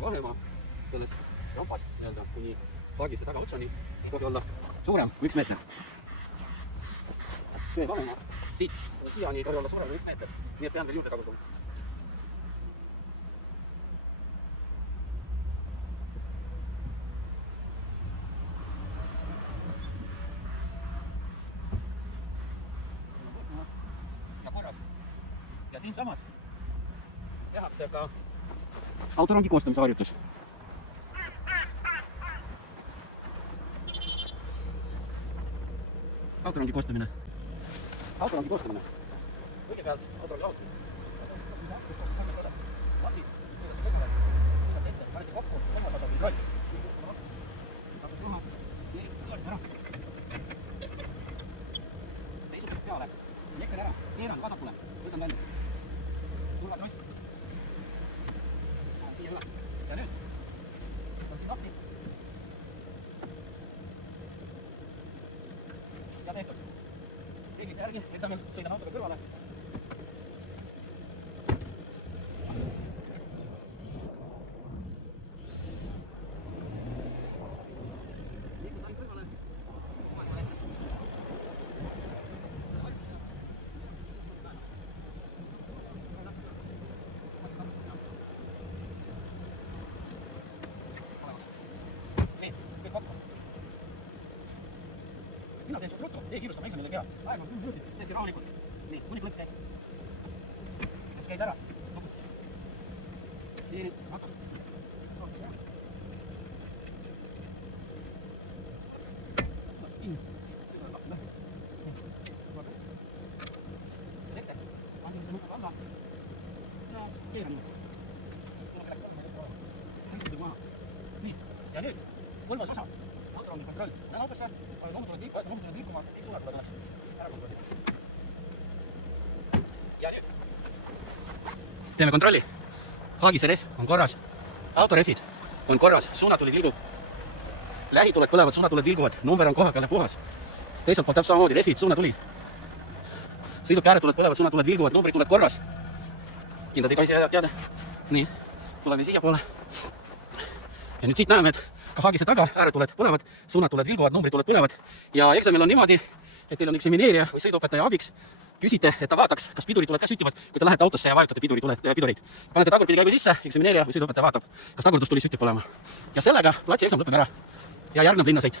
see vahemaa sellest rampast nii-öelda kuni paagiste taga otsani ei tohi olla suurem kui 1 meeter. See vahemaa siit siiani ei tohi olla suurem kui 1 meeter, nii et pean veel juurde kagutama. Ja korras. Ja siinsamas tehakse ka autorongi koostamise harjutus. Autorongi koostamine. Kõigepealt autorongi auto. Lati, sõidad ette, panete kokku, tema osa või roll. Hakkas maha, tõesti ära. Seisud peale, elekter ära, keeran vasakule, võtan välja. Tulvad rost. Siia üle. Ja nüüd on siin lahti. Ja tehtud. Reeglite järgi, nüüd saame sõidan autoga kõrvale. Liigu sain kõrvale. Nii, kõik kokku. Mina teen suht ruttu, ei kiirustama, ei saa millegi pea. Aeg on 10 minutit, tehti rahulikult. Nii, kuni klõps käib. Klõps käis ära. Siiri, hakkab. Soovis ära. Las kinni. Seda on lahti lähe. Elekter. Andin see nukuga alla. Ja keeran nüüd. Nii, ja nüüd kolmas osa. Autorongi kontroll. Lähen autosse, olen loomutuled liikuma, ei suunad tuleb ennast. Ära kontrolli. Ja nüüd teeme kontrolli. Haagise rehv on korras. Autorehvid on korras. Suunatulid vilgub. Lähituled põlevad, suunatuled vilguvad. Number on koha peale puhas. Teiselt poolt täpselt samamoodi. Rehvid, suunatuli. Sõidub ääretuled põlevad, suunatuled vilguvad. Numbrid tuled korras. Kindlad ei tohi siia jääda. Nii, tuleme siia poole. Ja nüüd siit näeme, et ka haagise taga ääretuled põlevad, suunatuled vilguvad, numbrituled põlevad. Ja eksamil on niimoodi, et teil on eksamineerija või sõiduõpetaja abiks. Küsite, et ta vaataks, kas pidurituled ka sütivad, kui te lähete autosse ja vajutate pidureid. Panete tagurpidi käigu sisse, eksamineerija või sõiduõpetaja vaatab, kas tagurdustuli sütib olema. Ja sellega platsi eksam lõpeb ära ja järgneb linnasõit.